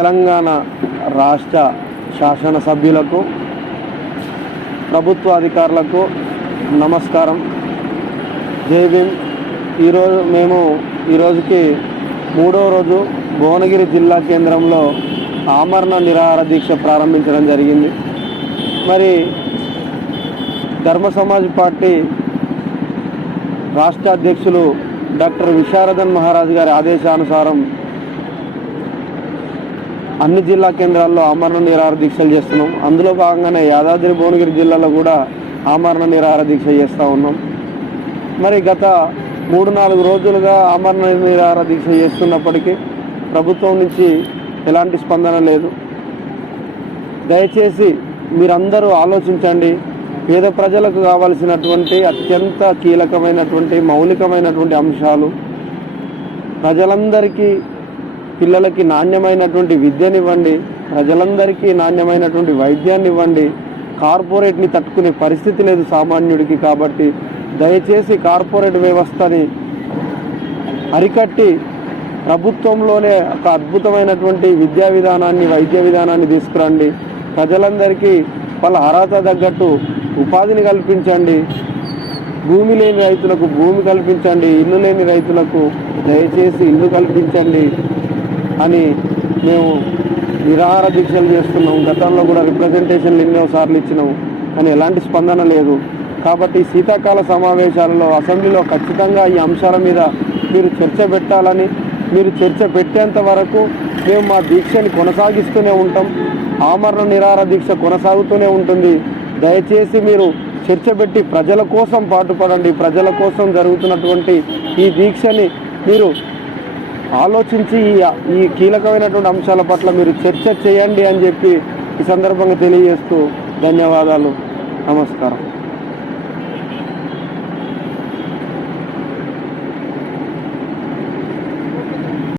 తెలంగాణ రాష్ట్ర శాసనసభ్యులకు, ప్రభుత్వ అధికారులకు నమస్కారం. జై భీమ్. మేము ఈరోజుకి మూడవ రోజు భువనగిరి జిల్లా కేంద్రంలో ఆమరణ నిరాహార దీక్ష ప్రారంభించడం జరిగింది. మరి ధర్మ సమాజ్ పార్టీ రాష్ట్ర అధ్యక్షులు డాక్టర్ విశారదన్ మహారాజ్ గారి ఆదేశానుసారం అన్ని జిల్లా కేంద్రాల్లో ఆమరణ నిరాహార దీక్షలు చేస్తున్నాం. అందులో భాగంగానే యాదాద్రి భువనగిరి జిల్లాలో కూడా ఆమరణ నిరాహార దీక్ష చేస్తూ ఉన్నాం. మరి గత 3-4 రోజులుగా ఆమరణ నిరాహార దీక్ష చేస్తున్నప్పటికీ ప్రభుత్వం నుంచి ఎలాంటి స్పందన లేదు. దయచేసి మీరందరూ ఆలోచించండి. పేద ప్రజలకు కావాల్సినటువంటి అత్యంత కీలకమైనటువంటి మౌలికమైనటువంటి అంశాలు, ప్రజలందరికీ పిల్లలకి నాణ్యమైనటువంటి విద్యనివ్వండి, ప్రజలందరికీ నాణ్యమైనటువంటి వైద్యాన్ని ఇవ్వండి. కార్పొరేట్ని తట్టుకునే పరిస్థితి లేదు సామాన్యుడికి. కాబట్టి దయచేసి కార్పొరేట్ వ్యవస్థని అరికట్టి ప్రభుత్వంలోనే ఒక అద్భుతమైనటువంటి విద్యా విధానాన్ని, వైద్య విధానాన్ని తీసుకురండి. ప్రజలందరికీ వాళ్ళ అర్హత తగ్గట్టు ఉపాధిని కల్పించండి. భూమి లేని రైతులకు భూమి కల్పించండి. ఇల్లు లేని రైతులకు దయచేసి ఇల్లు కల్పించండి అని మేము నిరాహార దీక్షలు చేస్తున్నాం. గతంలో కూడా రిప్రజెంటేషన్లు ఎన్నోసార్లు ఇచ్చినాము, కానీ ఎలాంటి స్పందన లేదు. కాబట్టి శీతాకాల సమావేశాలలో అసెంబ్లీలో ఖచ్చితంగా ఈ అంశాల మీద మీరు చర్చ పెట్టాలని, మీరు చర్చ పెట్టేంత వరకు మేము మా దీక్షని కొనసాగిస్తూనే ఉంటాం. ఆమరణ నిరాహార దీక్ష కొనసాగుతూనే ఉంటుంది. దయచేసి మీరు చర్చ పెట్టి ప్రజల కోసం పాటుపడండి. ప్రజల కోసం జరుగుతున్నటువంటి ఈ దీక్షని మీరు ఆలోచించి ఈ కీలకమైనటువంటి అంశాల పట్ల మీరు చర్చ చేయండి అని చెప్పి ఈ సందర్భంగా తెలియజేస్తూ ధన్యవాదాలు. నమస్కారం.